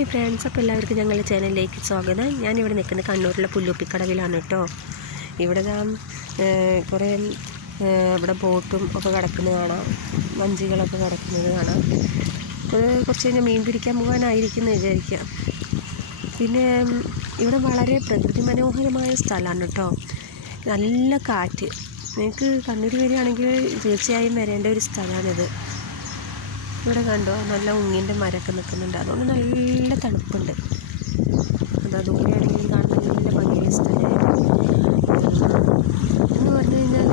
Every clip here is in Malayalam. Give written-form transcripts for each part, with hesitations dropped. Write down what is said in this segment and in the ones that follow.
ഹായ് ഫ്രണ്ട്സ്, അപ്പോൾ എല്ലാവർക്കും ഞങ്ങളുടെ ചാനലിലേക്ക് സ്വാഗതം. ഞാനിവിടെ നിൽക്കുന്നത് കണ്ണൂരിലെ പുല്ലുപ്പിക്കടവിലാണ് കേട്ടോ. ഇവിടെ കുറേ ഇവിടെ ബോട്ടും ഒക്കെ കിടക്കുന്നത് കാണാം, വഞ്ചികളൊക്കെ കിടക്കുന്നത് കാണാം. കുറച്ച് കഴിഞ്ഞാൽ മീൻ പിടിക്കാൻ പോകാനായിരിക്കും എന്ന് വിചാരിക്കാം. പിന്നെ ഇവിടെ വളരെ പ്രകൃതി മനോഹരമായ സ്ഥലമാണ് കേട്ടോ. നല്ല കാറ്റ്. നിങ്ങൾക്ക് കണ്ണൂർ വരികയാണെങ്കിൽ തീർച്ചയായും വരേണ്ട ഒരു സ്ഥലമാണിത്. ഇവിടെ കണ്ടോ, നല്ല ഉങ്ങിൻ്റെ മരമൊക്കെ നിൽക്കുന്നുണ്ട്, അതുകൊണ്ട് നല്ല തണുപ്പുണ്ട്. ദൂരെയാണെങ്കിലും കാണാൻ നല്ല ഭംഗിയുള്ള സ്ഥലമായിരുന്നു എന്ന് പറഞ്ഞു കഴിഞ്ഞാൽ.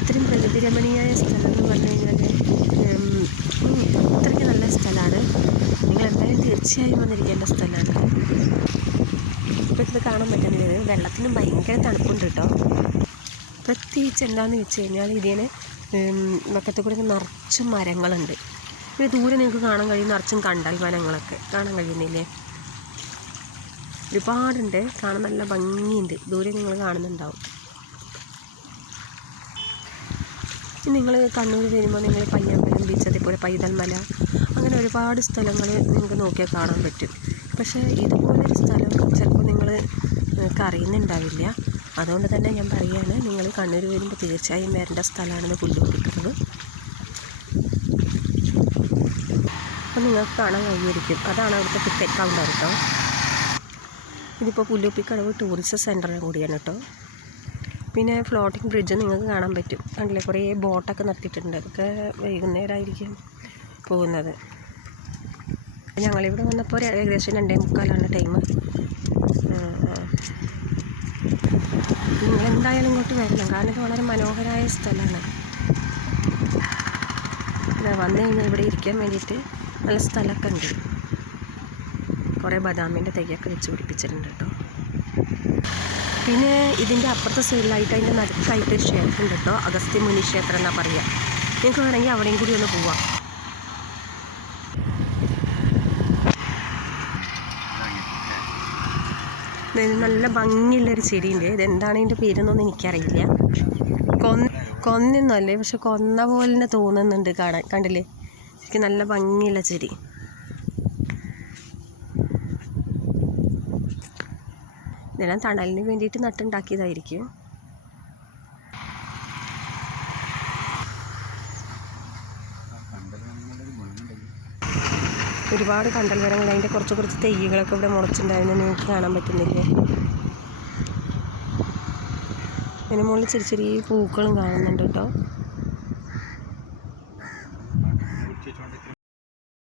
ഇത്രയും പ്രകൃതി രമണീയമായ സ്ഥലം എന്ന് പറഞ്ഞു കഴിഞ്ഞാൽ ഇത്രയ്ക്ക് നല്ല സ്ഥലമാണ്. നിങ്ങൾ എന്തായാലും തീർച്ചയായും വന്നിരിക്കേണ്ട സ്ഥലമാണ്. ഇപ്പോൾ ഇത് കാണാൻ പറ്റുന്നത് വെള്ളത്തിനും ഭയങ്കര തണുപ്പുണ്ട് കേട്ടോ. പ്രത്യേകിച്ച് എന്താണെന്ന് വെച്ച് കഴിഞ്ഞാൽ ഇതിന് വക്കത്തിൽ കൂടെ നിറച്ചും മരങ്ങളുണ്ട്. പിന്നെ ദൂരെ നിങ്ങൾക്ക് കാണാൻ കഴിയും നിറച്ചും കണ്ടൽ വനങ്ങളൊക്കെ കാണാൻ കഴിയുന്നില്ലേ? ഒരുപാടുണ്ട്, കാണാൻ നല്ല ഭംഗിയുണ്ട്. ദൂരെ നിങ്ങൾ കാണുന്നുണ്ടാവും. നിങ്ങൾ കണ്ണൂർ വരുമ്പോൾ നിങ്ങൾ പയ്യാമ്പലം ബീച്ച്, അതേപോലെ പൈതൽമല, അങ്ങനെ ഒരുപാട് സ്ഥലങ്ങൾ നിങ്ങൾക്ക് നോക്കിയാൽ കാണാൻ പറ്റും. പക്ഷേ ഇതുപോലൊരു സ്ഥലം ചിലപ്പോൾ നിങ്ങൾക്ക് അറിയുന്നുണ്ടാവില്ല. അതുകൊണ്ട് തന്നെ ഞാൻ പറയുകയാണ്, നിങ്ങൾ കണ്ണൂർ വരുമ്പോൾ തീർച്ചയായും വരേണ്ട സ്ഥലമാണെന്ന് പുല്ലുപ്പിക്കടവ്. അപ്പോൾ നിങ്ങൾക്ക് കാണാൻ കഴിഞ്ഞിരിക്കും, അതാണ് അവിടുത്തെ ടിക്കറ്റ് കൗണ്ടർ കേട്ടോ. ഇതിപ്പോൾ പുല്ലുപ്പിക്കടവ് ടൂറിസ്റ്റ് സെൻ്റർ കൂടിയാണ് കേട്ടോ. പിന്നെ ഫ്ലോട്ടിംഗ് ബ്രിഡ്ജ് നിങ്ങൾക്ക് കാണാൻ പറ്റും, കണ്ടില്ലേ? കുറേ ബോട്ടൊക്കെ നിർത്തിയിട്ടുണ്ട്. അതൊക്കെ വൈകുന്നേരമായിരിക്കും പോകുന്നത്. ഞങ്ങളിവിടെ വന്നപ്പോൾ ഏകദേശം 2:45 ടൈം. നിങ്ങളെന്തായാലും ഇങ്ങോട്ട് വരണം, കാരണം ഇത് വളരെ മനോഹരമായ സ്ഥലമാണ്. വന്നു കഴിഞ്ഞാൽ ഇവിടെ ഇരിക്കാൻ വേണ്ടിയിട്ട് നല്ല സ്ഥലമൊക്കെ ഉണ്ട്. കുറേ ബദാമിൻ്റെ തൈയൊക്കെ വെച്ച് പിടിപ്പിച്ചിട്ടുണ്ട് കേട്ടോ. പിന്നെ ഇതിൻ്റെ അപ്പുറത്തെ സൈഡിലായിട്ട് അതിൻ്റെ നടുക്കായിട്ട് ക്ഷേത്രം ഉണ്ട് കേട്ടോ. അഗസ്ത്യ മുനി ക്ഷേത്രം എന്നാണ് പറയുക. നിങ്ങൾക്ക് വേണമെങ്കിൽ അവിടെയും കൂടി ഒന്ന് പോവാം. നല്ല ഭംഗിയുള്ളൊരു ചെടിയുണ്ട്. ഇതെന്താണ് ഇതിൻ്റെ പേരെന്നൊന്നും എനിക്കറിയില്ല. കൊന്നൊന്നുമല്ലേ, പക്ഷെ കൊന്ന പോലെ തന്നെ തോന്നുന്നുണ്ട് കാണാൻ. കണ്ടില്ലേ? എനിക്ക് നല്ല ഭംഗിയുള്ള ചെടി. ഇതെല്ലാം തണലിന് വേണ്ടിയിട്ട് നട്ടുണ്ടാക്കിയതായിരിക്കും. ഒരുപാട് കണ്ടൽ മരങ്ങൾ, അതിൻ്റെ കുറച്ച് തെയ്യകളൊക്കെ ഇവിടെ മുളച്ചിട്ടുണ്ടായിരുന്നു, നിങ്ങൾക്ക് കാണാൻ പറ്റുന്നില്ലേ? അതിന് മുകളിൽ ചെറിയ ചെറിയ പൂക്കളും കാണുന്നുണ്ട് കേട്ടോ.